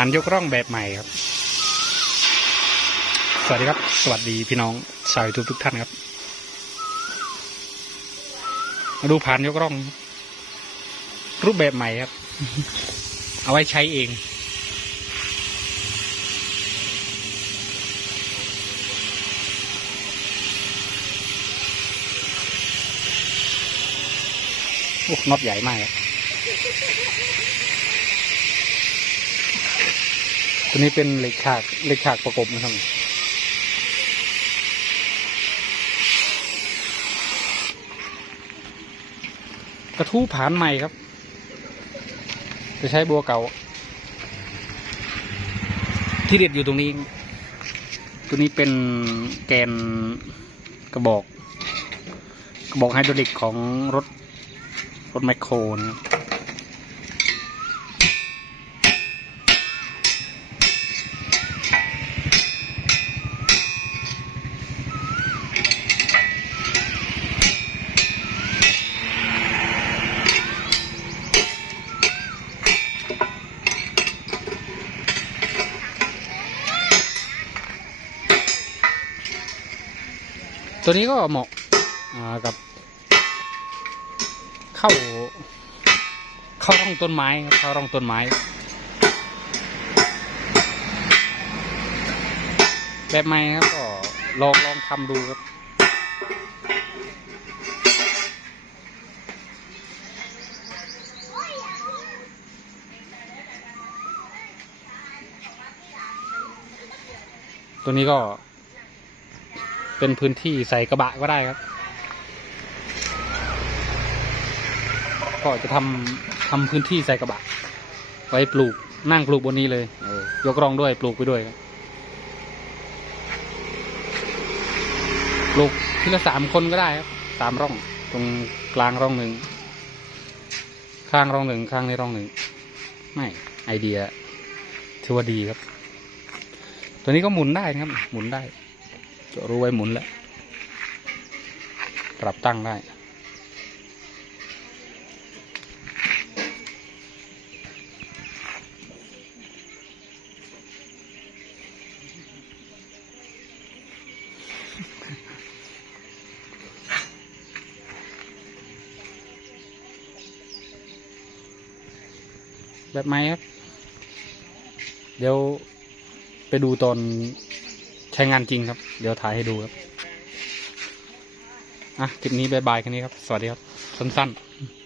ผ่านยกร่องแบบใหม่ครับ สวัสดีครับ สวัสดีพี่น้องชาวยูทูบทุกท่านครับ มาดูผ่านยกร่อง รูปแบบใหม่ครับ เอาไว้ใช้เอง โอ้น็อตใหญ่มากครับ ตัวนี้เป็นเหล็กฉากเหล็กฉากประกบนะครับกระทู้ผานใหม่ครับ จะใช้บัวเก่า ที่เด็ดอยู่ตรงนี้ ตัวนี้เป็นแกนกระบอก กระบอกไฮดรอลิกของรถรถแมคโครนะครับ ตัวนี้ก็เหมาะกับ เข้า เข้าร่องต้นไม้เข้าร่องต้นไม้ แบบใหม่ครับก็ลองลองทำดูครับตัวนี้ก็ เป็นพื้นที่ใส่กระบะก็ได้ครับ ก็จะทำทำพื้นที่ใส่กระบะ ไว้ปลูกนั่งปลูกบนนี้เลยยกรองด้วยปลูกไปด้วยครับปลูกทีละสามคนก็ได้ครับสามร่อง ตรงกลางร่องหนึ่งข้างร่องหนึ่งข้างในร่องหนึ่งไม่ไอเดียถือว่าดีครับ ตัวนี้ก็หมุนได้นะครับ หมุนได้ จะรู้ไว้หมุนแล้ว ปรับตั้งได้ แบบไหมครับ เดี๋ยวไปดูตอน ช้งานจริงครับ เดี๋ยวถ่ายให้ดูครับ อะ คลิปนี้บายบายแค่นี้ครับ สวัสดีครับ สั้นๆ